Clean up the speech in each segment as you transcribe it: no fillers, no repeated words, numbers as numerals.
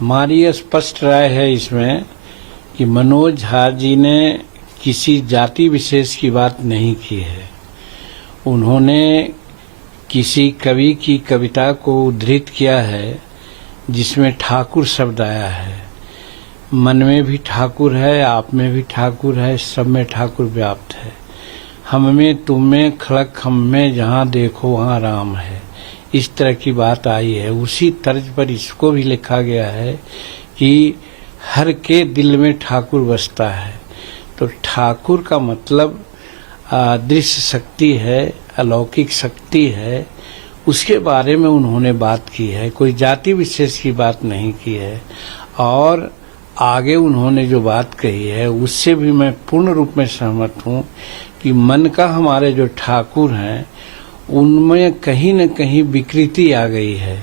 हमारी स्पष्ट राय है इसमें कि मनोज झा जी ने किसी जाति विशेष की बात नहीं की है। उन्होंने किसी कवि की कविता को उद्धृत किया है जिसमें ठाकुर शब्द आया है। मन में भी ठाकुर है, आप में भी ठाकुर है, सब में ठाकुर व्याप्त है। हम में, तुम में, खलक हम में, जहाँ देखो वहाँ राम है। इस तरह की बात आई है। उसी तर्ज पर इसको भी लिखा गया है कि हर के दिल में ठाकुर बसता है। तो ठाकुर का मतलब दृश्य शक्ति है, अलौकिक शक्ति है, उसके बारे में उन्होंने बात की है। कोई जाति विशेष की बात नहीं की है। और आगे उन्होंने जो बात कही है उससे भी मैं पूर्ण रूप में सहमत हूँ कि मन का हमारे जो ठाकुर हैं उनमें कहीं न कहीं विकृति आ गई है,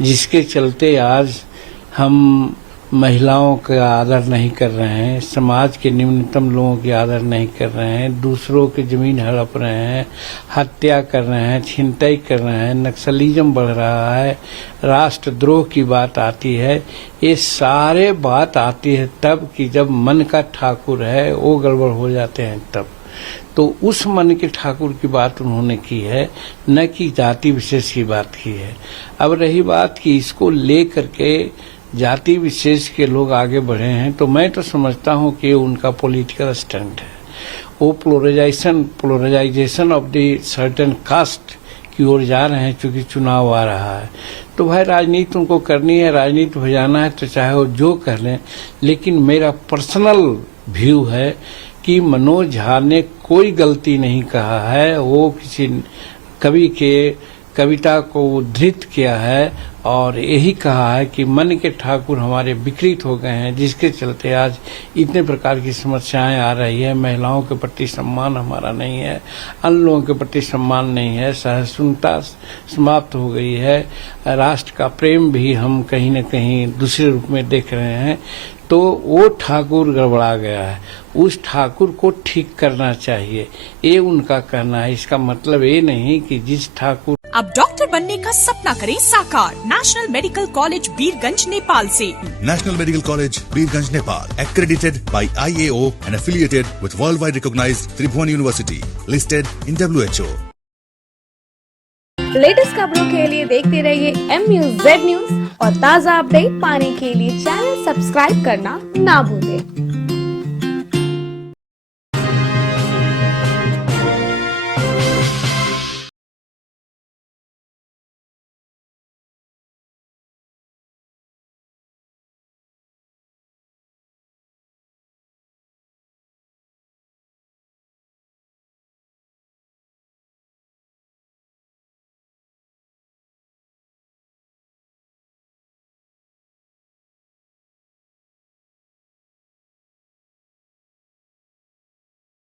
जिसके चलते आज हम महिलाओं का आदर नहीं कर रहे हैं, समाज के निम्नतम लोगों की आदर नहीं कर रहे हैं, दूसरों की जमीन हड़प रहे हैं, हत्या कर रहे हैं, छिनतई कर रहे हैं, नक्सलिज्म बढ़ रहा है, राष्ट्रद्रोह की बात आती है। ये सारे बात आती है तब कि जब मन का ठाकुर है वो गड़बड़ हो जाते हैं तब। तो उस मन के ठाकुर की बात उन्होंने की है, न कि जाति विशेष की बात की है। अब रही बात कि इसको लेकर के जाति विशेष के लोग आगे बढ़े हैं, तो मैं तो समझता हूं कि उनका पॉलिटिकल स्टंट है। वो polarisation of the certain caste की ओर जा रहे हैं, चूंकि चुनाव आ रहा है। तो भाई राजनीति उनको करनी है, राजनीति हो जाना है तो चाहे वो जो कर लें। लेकिन मेरा पर्सनल व्यू है कि मनोज झा ने कोई गलती नहीं कहा है। वो किसी कवि के कविता को उद्धृत किया है और यही कहा है कि मन के ठाकुर हमारे विकृत हो गए हैं, जिसके चलते आज इतने प्रकार की समस्याएं आ रही है। महिलाओं के प्रति सम्मान हमारा नहीं है, अन्य लोगों के प्रति सम्मान नहीं है, सहिष्णुता समाप्त हो गई है, राष्ट्र का प्रेम भी हम कहीं न कहीं दूसरे रूप में देख रहे हैं। तो वो ठाकुर गड़बड़ा गया है, उस ठाकुर को ठीक करना चाहिए, ये उनका कहना है। इसका मतलब ये नहीं कि जिस ठाकुर अब डॉक्टर बनने का सपना करें साकार National Medical College Birgunj Nepal से। National Medical College, Birganj, Nepal, accredited by IAO and affiliated with worldwide recognized Tribhuvan University, listed in WHO. Latest खबरों के लिए देखते रहिए MUZ न्यूज और ताज़ा अपडेट पाने के लिए चैनल सब्सक्राइब करना ना भूलें।